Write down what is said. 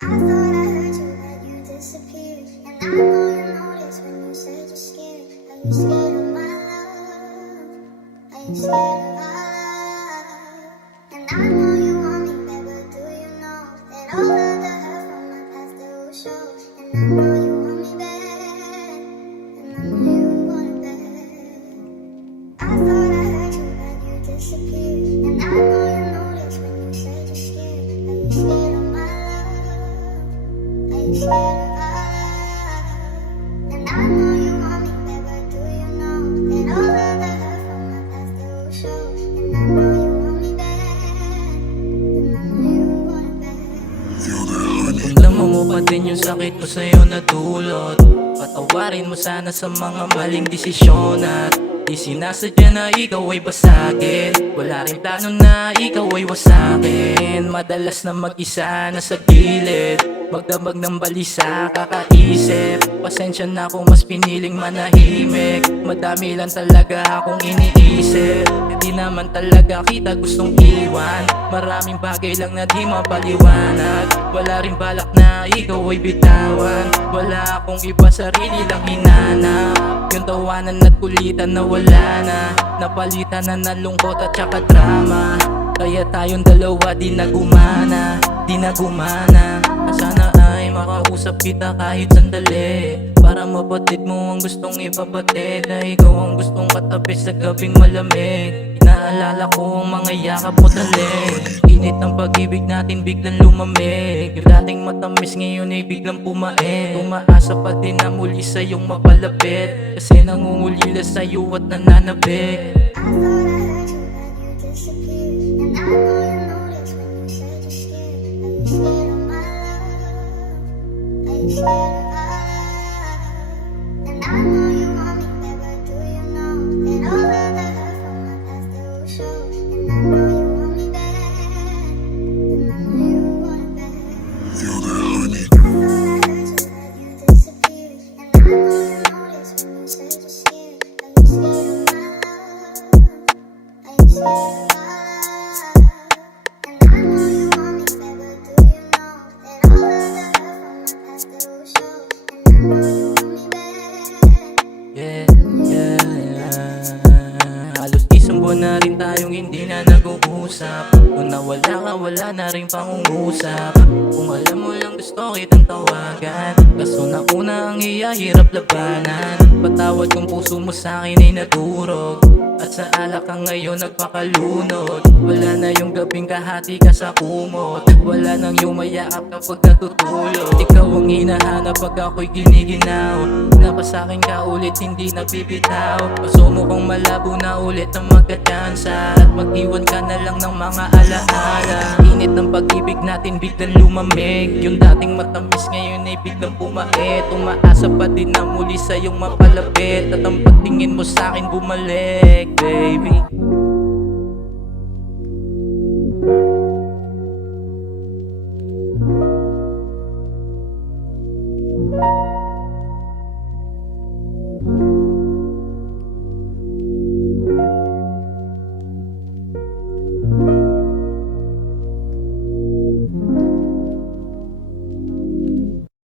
I thought I heard you, but you disappeared. And I know you noticed when you said you're scared. Are you scared of my love? Are you scared of our love? And I know you want me back, but do you know that all of the hurt from my past that will show? And I know you want me back, and I know you want it back. I thought I heard you, but you disappeared. And I know you noticed when you said you're scared. Are you scared of my love? Are you scared of our love? And I know you want me back, but do you know that all of the hurt from my past that will show? And I know you want me back, and I know you want it back. Ramdaman mo pa din yung sakit ko sa'yo natulot. Patawarin mo sana sa mga maling desisyon at di sinasadya na ikaw ay basagin. Wala rin plano na ikaw ay wasakin. Madalas na mag-isa na sa gilid, magdamag ng balisa kakaisip. Pasensya na kung mas piniling manahimik. Madami lang talaga akong iniisip. Di naman talaga kita gustong iwan. Maraming bagay lang na di mapaliwanag. Wala rin balak na ikaw ay bitawan. Wala akong iba, sarili lang hinanap. Yung tawanan at kulitan na wala na, napalitan na ng lungkot at saka drama. Kaya tayong dalawa di na gumana, di na gumana. Sana ay makausap kita kahit sandali, para mabatid mo ang gustong ipabatid. Na ikaw ang gustong katabi sa gabing malamig. Inaalala ko ang mga yakap mo talig. Init ng pag-ibig natin biglang lumamig. Yung dating matamis ngayon ay biglang pumain. Umaasa pa din na muli sa'yong mapalapit, kasi nangungulila sa'yo at nananabik. I thought I heard you, but you disappeared. And I know you noticed when you said you're scared. Are you scared of my love? Are you scared of our love? And I know you want me back, but do you know that all of the hurt from my past that will show? And I know you want me back, and I know you want it back. I thought I heard you, but you disappeared. And I know you noticed when you said you're scared. Are you scared of my love? Are you scared of our love? And I know you want me back, but do you know that all of the hurt from my past that will show? And I know you want me back. Yeah, yeah, yeah. Halos isang buwan na rin tayong hindi na nag-uusap. Nung nawala ka, wala na rin pangungusap. Kung alam mo lang gusto kitang tawagan, kaso na una ang hirap labanan. Patawad kung puso mo sa'kin ay nadurog, at sa alak ka ngayon nagpakalunod. Wala na yung gabing kahati ka sa kumot. Wala nang yumayakap kapag natutulog. Ikaw ang hinahanap pag ako'y giniginaw. Napasakin ka ulit, hindi nagbibitaw. Paso mo kang malabo na ulit ang magkatsansa, at mag-iwan ka na lang ng mga alaala. Init ng pag-ibig natin biglang lumamig. Yung dating matamis ngayon ay biglang pumait. Umaasa pa din na muli sa'yong mapalapit, at ang pagtingin mo sa'kin bumalik, baby.